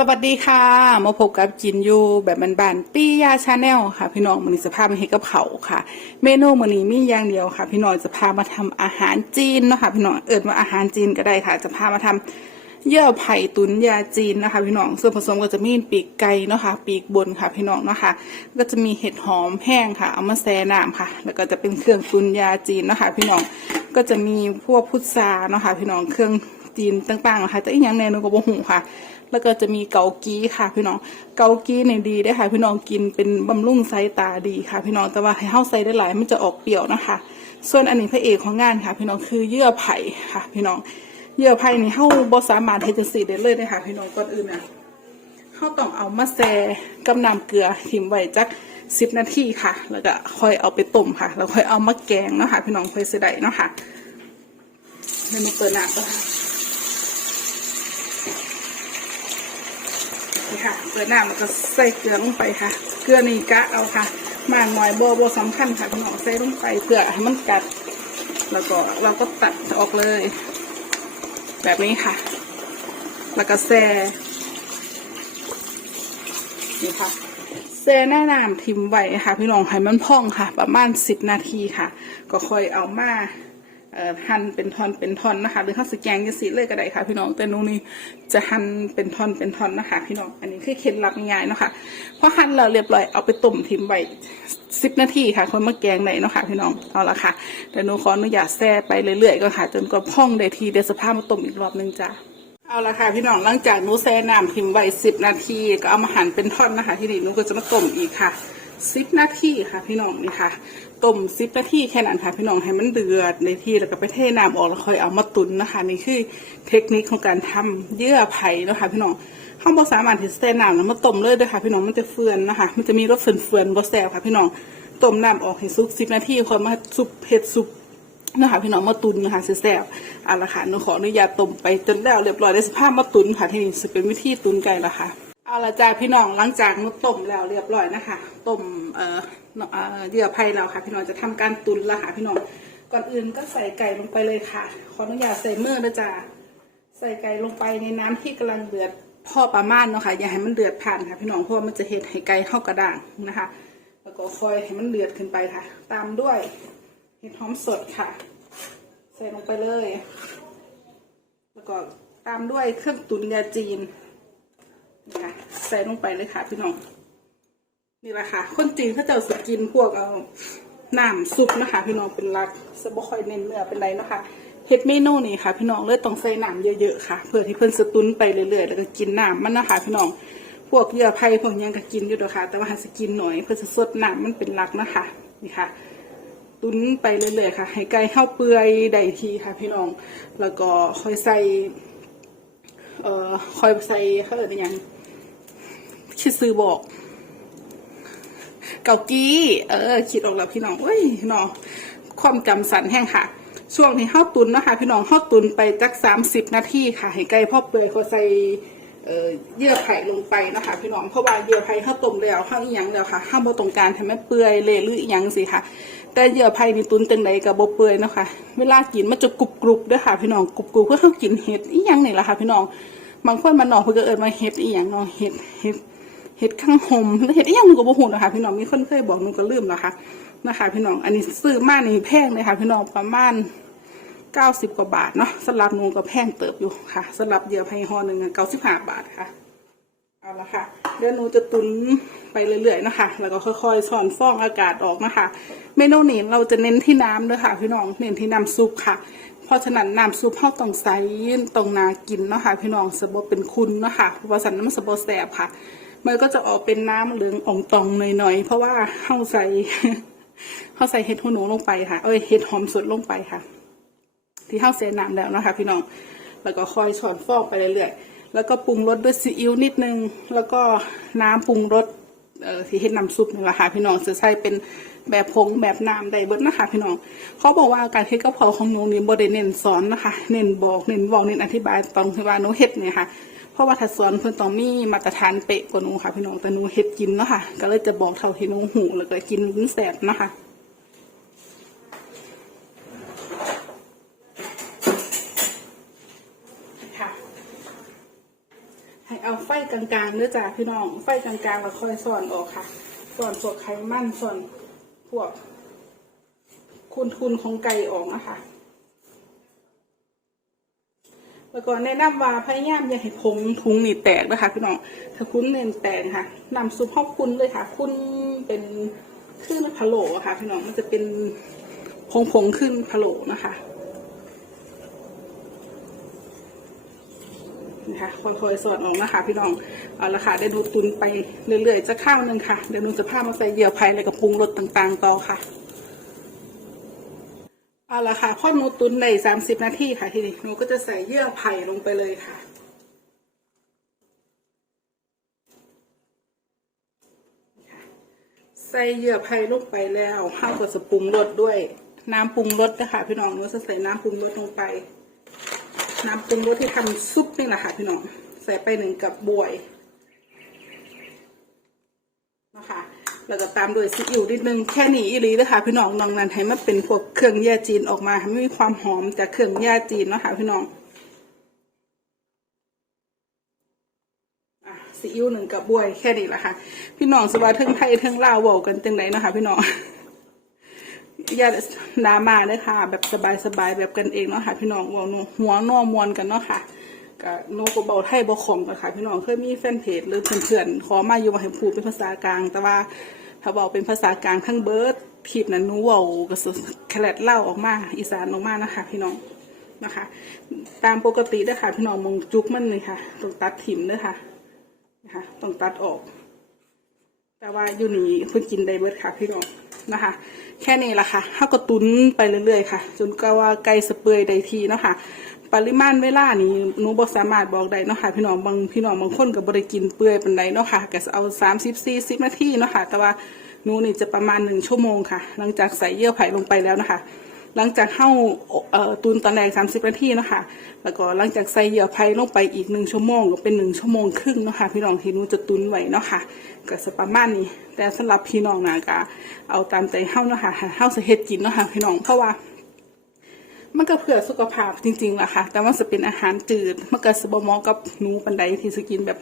สวัสดีค่ะ มาพบกับจินยูแบบบานๆปี้ยาชาแนลค่ะ พี่น้องมันนี้จะพามาเฮ็ดกับเขาค่ะ เมนูมันนี้มีอย่างเดียวค่ะ พี่น้องจะพามาทำอาหารจีนนะคะพี่น้องเอิญว่าอาหารจีนก็ได้ค่ะ จะพามาทำเยื่อไผ่ตุ๋นยาจีนนะคะ พี่น้องส่วนผสมก็จะมีปีกไก่เนาะค่ะ ปีกบนค่ะ พี่น้องเนาะค่ะก็จะมีเห็ดหอมแห้งค่ะเอามาแช่น้ำค่ะ แล้วก็จะเป็นเครื่องตุ๋นยาจีนเนาะค่ะพี่น้องก็จะมีพวกพุทราเนาะค่ะ พี่น้องเครื่องจีนต่างๆนะคะแต่อีกอย่างแน่หนูก็บ่หูค่ะ แล้วก็จะมีเกากี้ค่ะพี่น้อง เกากี้เนี่ยดีได้ค่ะ พี่น้องกินเป็นบำรุงไซตาดีค่ะ พี่น้อง แต่ว่าให้เฮาใส่ได้หลายมันจะออกเปรี้ยวนะคะ ส่วนอันนี้พระเอกของงานค่ะ พี่น้องคือเยื่อไผ่ค่ะ พี่น้อง เยื่อไผ่นี่เฮาบ่สามารถเฮ็ดจังซี่ได้เลยนะคะ พี่น้องก่อนอื่นน่ะเฮาต้องเอามาแช่กับน้ำเกลือทิ้งไว้จัก10นาทีค่ะ แล้วก็ค่อยเอาไปต้มค่ะ แล้วค่อยเอามาแกงเนาะค่ะ พี่น้องค่อยสิได้เนาะค่ะเดี๋ยวหนูเปิดน้ำก่อน นี่ค่ะ เปิดน้ำแล้วก็ใส่เกลือลงไปค่ะ เกลือนี่กะเอาค่ะ มากหน่อยโบโบสำคัญค่ะพี่น้องใส่ลงไปเพื่อให้มันกัด แล้วก็เราก็ตัดออกเลย แบบนี้ค่ะ แล้วก็แซ่นี่ค่ะแซ่หน้าน้ำทิมไว้ค่ะ พี่น้องให้มันพองค่ะ ประมาณสิบนาทีค่ะ ก็ค่อยเอามา หั่นเป็นท่อนเป็นท่อนนะคะ หรือข้าวสแกงยังสีเลยก็ได้ค่ะ พี่น้องแต่นูนี่จะหั่นเป็นท่อนเป็นท่อนนะคะ พี่น้องอันนี้คือเคล็ดลับง่ายๆนะคะพอหั่นแล้วเรียบร้อยเอาไปต้มทิ้งไว้สิบนาทีค่ะคนมาแกงได้เนาะค่ะพี่น้องเอาละค่ะแต่นูขออนุญาตแช่ไปเรื่อยๆก็ค่ะ จนกว่าพองได้ทีเดี๋ยวสภาพมาต้มอีกรอบหนึงจ้ะเอาละค่ะพี่น้องหลังจากนูแช่น้ำทิ้งไว้สิบนาทีก็เอามาหั่นเป็นท่อนนะคะ ที่นี่นูก็จะมาต้มอีกค่ะสิบนาทีค่ะ พี่น้องนี่ค่ะ ต้มสิบนาทีแค่นั้นค่ะพี่น้องให้มันเดือดในที่แล้วก็ไปเทน้ำออกแล้วค่อยเอามาตุนนะคะ นี่คือเทคนิคของการทำเยื่อไผ่นะคะพี่น้องห้องบสามารถที่จะเทน้ำแล้วมาต้มเลยด้วยค่ะพี่น้องมันจะเฟือนนะคะ มันจะมีรสเฟือนๆบอแซวค่ะพี่น้องต้มน้ำออกให้ซุปสิบนาทีค่อยมาซุปเผ็ดซุปนะคะพี่น้องมาตุนนะคะแซ่บๆเอาละค่ะหนูขออนุญาตต้มไปจนแล้วเรียบร้อยได้สภาพมาตุนค่ะที่นี่จะเป็นวิธีตุนไก่ละค่ะ เอาละจ้าพี่น้องหลังจากหนูต้มแล้วเรียบร้อยนะคะต้มเอ่อเอ่อเยื่อไผ่แล้วค่ะ พี่น้องจะทำการตุนละค่ะพี่น้องก่อนอื่นก็ใส่ไก่ลงไปเลยค่ะ ขออนุญาตใส่เมื่อนะจ้าใส่ไก่ลงไปในน้ำที่กำลังเดือดพอประมาณเนาะค่ะอย่าให้มันเดือดผ่านค่ะ พี่น้องเพราะมันจะเห็ดให้ไก่เข้ากระด้างนะคะ แล้วก็คอยให้มันเดือดขึ้นไปค่ะ ตามด้วยเห็ดหอมสดค่ะ ใส่ลงไปเลย แล้วก็ตามด้วยเครื่องตุ๋นยาจีน คะใส่ลงไปเลยค่ะ พี่น้อง นี่แหละค่ะ คนจีนเขาจะเอาสกินพวกเอาน้ำซุปนะคะ พี่น้องเป็นหลักสบคอยเน้นเนื้อเป็นไรนะคะเฮ็ดเมนูนี่ค่ะ พี่น้องเลยต้องใส่น้ำเยอะๆค่ะ เพื่อที่เพิ่นสตุนไปเรื่อยๆแล้วก็กินน้ำมันนะคะ พี่น้องพวกเยื่อไผ่พวกยังก็กินอยู่ด้อค่ะ แต่ว่าหาสกินหน่อยเพื่อจะสดน้ำมันเป็นหลักนะคะนี่ค่ะตุนไปเรื่อยๆค่ะ ให้ไก่เข้าเปื่อยได้ทีค่ะ พี่น้อง แล้วก็ค่อยใส่ เอ่อค่อยใส่เขาเรียกว่าหยัง คิดซื้อบอก เกากี้ เออ คิดออกแล้วพี่น้องเอ้ยเนาะความจำสันแห้งค่ะ ช่วงที่เข้าตุนนะคะพี่น้องเข้าตุนไปจักสามสิบนาทีค่ะ ให้ไก่พ่อเปื่อยเขาใส่เอ่อเยื่อไผ่ลงไปนะคะพี่น้องเพราะว่าเยื่อไผ่เข้าต้มแล้วเข้าอีหยังแล้วค่ะเข้าบ่ตรงการทำให้เปื่อยเละหรืออีหยังสิค่ะ แต่เยื่อไผ่นี่ตุนจังใดกับบ่เปื่อยนะคะเวลากินมันจะกรุบกรุบด้วยค่ะ พี่น้องกรุบกรุบเพื่อเขากินเห็ดอีหยังนี่แหละค่ะ พี่น้องบางคนมันนอกเพิ่นก็เอิ้นว่าเห็ดอีหยังเนาะเห็ดเห็ด เห็ดข้างหมเห็ดอีหยังหนูก็บ่ฮู้นะคะพี่น้องมีคนเคยบอกหนูก็ลืมแล้วค่ะนะคะ พี่น้องอันนี้ซื้อมานี่แพงเลยค่ะ พี่น้องประมาณเก้าสิบกว่าบาทเนาะสำหรับหนูก็แพงเติบอยู่ค่ะสำหรับเหยื่อไผ่ห่อหนึ่งเก้าสิบห้าบาทค่ะเอาละค่ะเดี๋ยวหนูจะตุนไปเรื่อยๆนะคะ แล้วก็ค่อยๆสอนฟองอากาศออกนะคะ เมนูนี้เราจะเน้นที่น้ำด้วยค่ะ พี่น้องเน้นที่น้ำซุปค่ะ เพราะฉะนั้นน้ำซุปเราต้องใสต้องนากินเนาะค่ะพี่น้องสบเป็นคุณเนาะค่ะเพราะสันน้ำสบแสบค่ะ มันก็จะออกเป็นน้ำเหลืองอ่องตองหน่อยๆ เพราะว่าเข้าใส่เข้าใส่เห็ดหูหนูลงไปค่ะ เอ้ยเห็ดหอมสดลงไปค่ะ ที่เข้าเสียน้ำแล้วนะคะ พี่น้อง แล้วก็คอยช้อนฟอกไปเรื่อยๆ แล้วก็ปรุงรสด้วยซีอิ๊วนิดนึง แล้วก็น้ำปรุงรสเอ่อที่เฮ็ดน้ำซุปนี่แหละค่ะพี่น้องจะใช้เป็นแบบผงแบบน้ำได้เบิดนะคะพี่น้อง เขาบอกว่าการเฮ็ดกระเพราของหนูนี่บ่ได้เน้นสอนนะคะ เน้นบอกเน้นบอกเน้นอธิบายตรงที่ว่าหนูเฮ็ดเนี่ยค่ะ ราะว่าถ้าสอนเพิ่นต้องมีมาตรฐานเป๊ะกว่าหนูค่ะพี่น้องแต่หนูเฮ็ดกินเนาะค่ะ ก็เลยจะบอกเท่าที่หนูหูแล้วก็กินลิ้นแสบเนะคะค่ะให้เอาไฟกลางๆเนื้อจ้าพี่น้อง ไฟกลางๆแล้วค่อยสอนออกค่ะสอนพวกไขมันสอนพวกคุณทุนของไก่ออกนะคะ แล้วก็แนะนำว่าพยายามอย่าให้ผมทุงนี่แตกนะคะพี่น้องถ้าคุณเน้นแตกค่ะนำซุปห้องคุณเลยค่ะ คุณเป็นขึ้นพะโล้อะค่ะพี่น้องมันจะเป็นผงผงขึ้นพะโล้นะคะนะคะค่อยๆสอดออกนะคะ พี่น้องเอาละค่ะได้ดูตุนไปเรื่อยๆจะข้าวหนึ่งค่ะเดี๋ยวหนูจะพามาใส่เหยื่อไผ่แล้วก็ปรุงรสต่างๆต่อค่ะ เอาละค่ะพ่อหนูตุนในสามสิบนาทีค่ะทีนี้หนูก็จะใส่เยื่อไผ่ลงไปเลยค่ะ ใส่เยื่อไผ่ลงไปแล้วข้าวก็จะปรุงรสด้วย น้ำปรุงรสนะคะพี่น้องหนูจะใส่น้ำปรุงรสลงไป น้ำปรุงรสที่ทำซุปนี่แหละค่ะพี่น้อง ใส่ไปหนึ่งกับบวยนะคะ แล้วก็ตามด้วยซีอิ๊วนิดนึงแค่นี้อีหลีนะคะพี่น้องน้องนั้นให้มันเป็นพวกเครื่องแย่จีนออกมาให้มันมีความหอมจากเครื่องแย่จีนเนาะค่ะพี่น้องอะซีอิ๊วหนึ่งกับบวยแค่นี้แหละค่ะ พี่น้องสบายเทิงไทยเทิงลาวเว้ากันจังไหนเนาะค่ะพี่น้องอย่าดราม่าเลยค่ะ แบบสบายๆแบบกันเองเนาะค่ะ พี่น้องว้าหนูหัวนัวมวนกันเนาะค่ะ ก็หนูก็เบาไทยบ่ขมกันค่ะ พี่น้องเคยมีแฟนเพจหรือเพื่อนๆขอมาอยู่ว่าให้พูดเป็นภาษากลาง แต่ว่าถ้าบอกเป็นภาษากลางทั้งเบิร์ดคลิปนั้นหนูเว้าก็สแคลดเล่าออกมา อีสานออกมานะคะ พี่น้องนะคะ ตามปกติด้อค่ะ พี่น้องมองจุกมันเลยค่ะต้องตัดถิ่มเด้อค่ะนะคะต้องตัดออก แต่ว่าอยู่นี่เพิ่งกินไดเบิร์ดค่ะ พี่น้องนะคะ แค่นี้ละค่ะข้าก็ตุนไปเรื่อยๆค่ะ จนก็ว่าไก่สเปื่อยได้ทีเนาะค่ะ ปริมาณเวลานี่หนูบ่สามารถบอกได้เนาะค่ะพี่น้องบางพี่น้องบางคนก็บ่ได้กินเปื่อยปานใดเนาะค่ะก็เอาสามสิบสี่สิบนาทีเนาะค่ะ แต่ว่าหนูนี่จะประมาณหนึ่งชั่วโมงค่ะ หลังจากใส่เยื่อไผ่ลงไปแล้วนะคะ หลังจากเข้าเอ่อตุนตอนแรกสามสิบนาทีเนาะค่ะ แล้วก็หลังจากใส่เยื่อไผ่ลงไปอีกหนึ่งชั่วโมงก็เป็นหนึ่งชั่วโมงครึ่งเนาะค่ะพี่น้องที่หนูจะตุนไว้เนาะค่ะก็สประมาณนี้ แต่สำหรับพี่น้องนะก็เอาตามใจเฮาเนาะค่ะเฮาสิเฮ็ดกินเนาะค่ะพี่น้องเพราะว่า มันก็เพื่อสุขภาพจริงๆแหละค่ะ แต่ว่าจะเป็นอาหารจืด มันก็สบมอกับหนูปันใดที่จะกินแบบ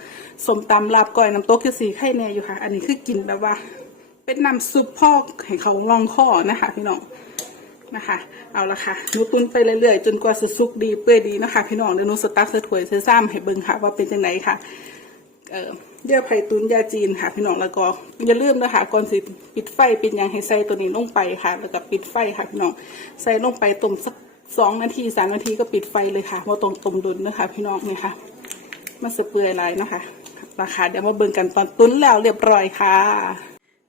สมตำลาบก้อยน้ำตกคือสีไข่แน่อยู่ค่ะ อันนี้คือกินแบบว่า เป็นน้ำซุปพอกให้เขาลองข้อนะคะ พี่น้องนะคะ เอาละค่ะหนูตุนไปเรื่อยๆ จนกว่าจะสุกดีเปื่อยดีนะคะ พี่น้องเดี๋ยวหนูสตักใส่ถ้วยใส่ซ้ำให้เบิ่งค่ะ ว่าเป็นจังไงค่ะ เอ่อเยื่อไผ่ตุนยาจีนค่ะ พี่น้องแล้วก็อย่าลืมนะคะก่อนสิปิดไฟปิดยังให้ใส่ตัวนี้ลงไปค่ะ แล้วก็ปิดไฟค่ะพี่น้องใส่ลงไปต้มสัก สองนาทีสามนาทีก็ปิดไฟเลยค่ะว่าตรงต้มดุนนะคะพี่น้องเนี่ยค่ะมันสเปื่อยอะไรนะคะราคาเดี๋ยวมาเบิ่งกันตอนตุ้นแล้วเรียบร้อยค่ะ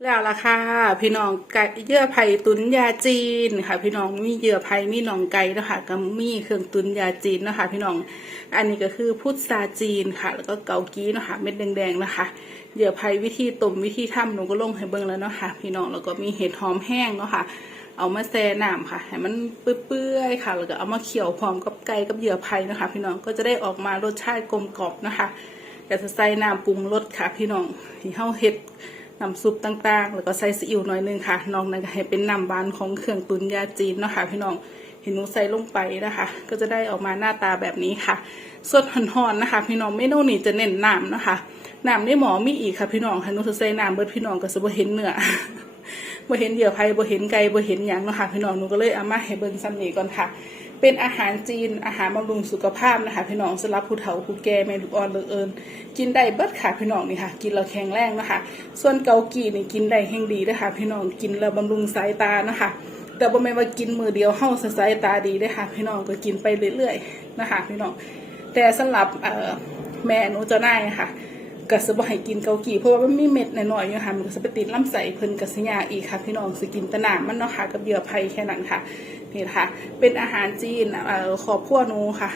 แล้วล่ะค่ะ พี่น้องไก่เยื่อไผ่ตุ้นยาจีนค่ะ พี่น้องมีเยื่อไผ่มีหนองไก่นะคะก็มีเครื่องตุ้นยาจีนนะคะ พี่น้องอันนี้ก็คือพุทราจีนค่ะ แล้วก็เกากี้นะคะเม็ดแดงๆนะคะเหยื่อไผ่วิธีต้มวิธีทำหนูก็ลงให้เบิ่งแล้วเนาะค่ะ พี่น้องแล้วก็มีเห็ดหอมแห้งเนาะค่ะ เอามาแช่น้ำค่ะ ให้มันเปื่อยๆค่ะ แล้วก็เอามาเคี่ยวพร้อมกับไก่กับเหยื่อไผ่นะคะ พี่น้องก็จะได้ออกมารสชาติกลมกล่อมนะคะก็จะใส่น้ำปรุงรสค่ะ พี่น้องที่เฮาเฮ็ดน้ำซุปต่างๆ แล้วก็ใส่ซีอิ๊วหน่อยนึงค่ะน้องนั่นก็ให้เป็นน้ำบานของเครื่องตุนยาจีนเนาะค่ะ พี่น้องเห็นหนูใส่ลงไปนะคะ ก็จะได้ออกมาหน้าตาแบบนี้ค่ะส่วนห่อนๆนะคะ พี่น้องเมนูนี้จะเน้นน้ำนะคะน้ำในหมอมีอีกค่ะพี่น้องค่ะหนูจะใส่น้ำเบิดพี่น้องก็จะบ่เห็นเนื้อ บ่เห็นเหยื่อไผ่บ่เห็นไก่บ่เห็นหยังเนาะค่ะพี่น้องหนูก็เลยเอามาให้เบิ่งซ้ำนี้ก่อนค่ะ เป็นอาหารจีนอาหารบำรุงสุขภาพนะคะพี่น้องสำหรับผู้เฒ่าผู้แก่แม่ลูกอ่อนเลิกเอิญกินได้เบิดค่ะพี่น้องนี่ค่ะ กินแล้วแข็งแรงนะคะส่วนเกากีนี่กินได้แห่งดีนะคะพี่น้องกินแล้วบำรุงสายตานะคะแต่บ่แม่นว่ากินมือเดียวเฮาสายตาดีได้ค่ะ พี่น้องก็กินไปเรื่อยๆนะคะพี่น้องแต่สำหรับแม่หนูเจะนายค่ะ ก็สบ่ให้กินเกากีเพราะว่ามันมีเม็ดน้อยๆอยู่ค่ะมันก็สิไปติดลำไส้เพิ่นก็สิยาอีกค่ะ พี่น้องสกินตะน้ำมันเนาะค่ะกับเหยื่อไผ่แค่นั้นค่ะนี่ค่ะ เป็นอาหารจีนเอ่อคอบครัวนูค่ะ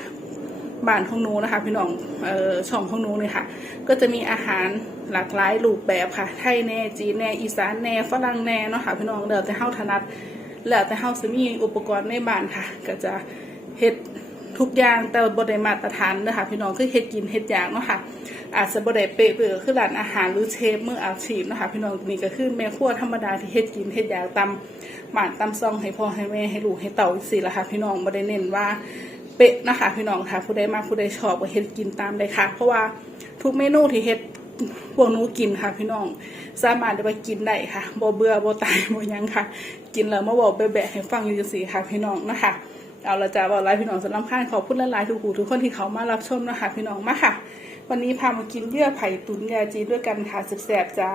บ้านของหนูนะคะ พี่น้องเอ่อช่องของหนูเนี่ยค่ะ ก็จะมีอาหารหลากหลายรูปแบบค่ะไทยแน่จีนแน่อีสานแน่ฝรั่งแน่เนาะค่ะพี่น้องแล้วแต่เฮาถนัดแล้วแต่เฮาสิมีอุปกรณ์ในบ้านค่ะ ก็จะเฮ็ดทุกอย่างแต่บ่ได้มาตรฐานเด้อค่ะพี่น้องคือเฮ็ดกินเฮ็ดอย่างเนาะค่ะ อาจจะบ่ได้เป๊ะเปือคือร้านอาหารหรือเชฟมืออาชีพนะคะพี่น้องนี่ก็คือแม่ครัวธรรมดาที่เฮ็ดกินเฮ็ดอยางตำบ้านตำซองให้พ่อให้แม่ให้ลูกให้เต่าสิละค่ะพี่น้องบ่ได้เน้นว่าเป๊ะนะคะพี่น้องค่ะผู้ใดมากผู้ใดชอบก็เฮ็ดกินตามเลยค่ะ เพราะว่าทุกเมนูที่เฮ็ดพวกหนูกินค่ะพี่น้องสามารถได้ไปกินได้ค่ะบ่เบื่อบ่ตายบ่ยังค่ะ กินแล้วมาบอกแบะให้ฟังอยู่จังซี่ค่ะพี่น้องนะคะเอาละจ้าบอกไลฟ์พี่น้องสำหรับข้าขอบคุณหลายๆทุกหูทุกคนที่เขามารับชมนะคะพี่น้องมาค่ะ วันนี้พามากินเยื่อไผ่ตุ๋นยาจีนด้วยกันค่ะแสบๆจ้า